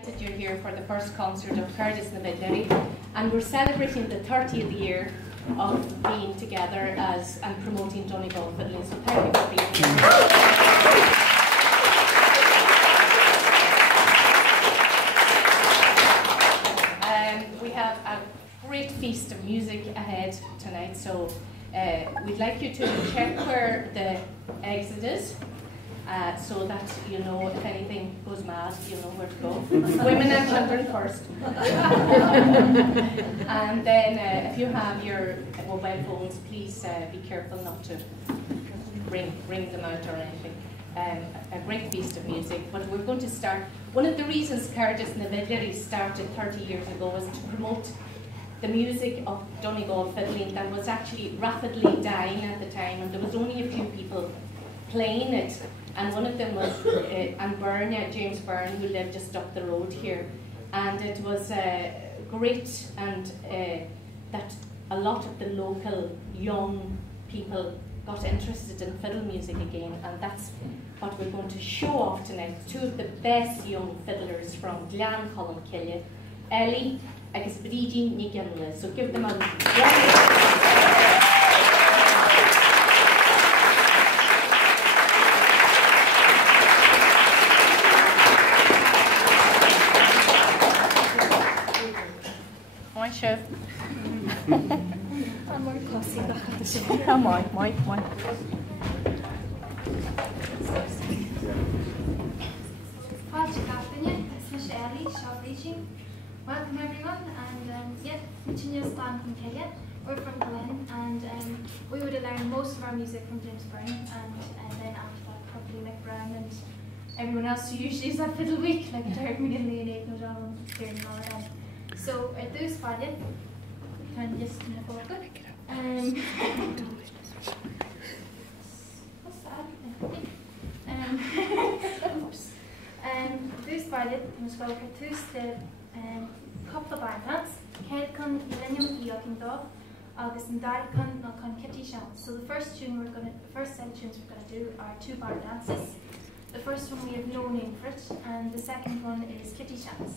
delighted you're here for the first concert of Curtis na Bidlery, and we're celebrating the 30th year of being together and promoting Donegal Fiddling. So thank you for being here. We have a great feast of music ahead tonight, so we'd like you to check where the exit is. So that you know if anything goes mad, you know where to go. Women and children first. And then if you have your mobile phones, please be careful not to ring them out or anything. A great feast of music, but we're going to start. One of the reasons Curtis na Bidlery started 30 years ago was to promote the music of Donegal fiddling that was actually rapidly dying at the time, and there was only a few people playing it. And one of them was James Byrne, who lived just up the road here. And it was great, and that a lot of the local young people got interested in fiddle music again, and that's what we're going to show off tonight. Two of the best young fiddlers from Fhionnghaile, Ellie and Bridin McGinley. So give them a round. Chef. I'm more classy. Come on, Mike. It's Ellie, shop reaching. Welcome everyone, and continue stand from Killia. We're from Glen, and we would have learned most of our music from James Byrne, and then after that probably Nick Brown and everyone else who usually is at Fiddle Week, like Derek McGinley and Aidan O'Donnell and Kieran and all of them. So at those Fhionnghaile, can just what's that? Oops. Those Fhionnghaile, was called two step couple of bar dance. Head con millennium yoking dog, August and Dad con no con kitty shells. So the first set of tunes we're gonna do are two bar dances. The first one we have no name for it, and the second one is kitty shells.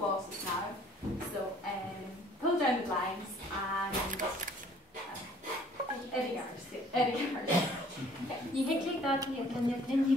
bosses now. So pull down the blinds and Eddie Garris. You can click that link and then you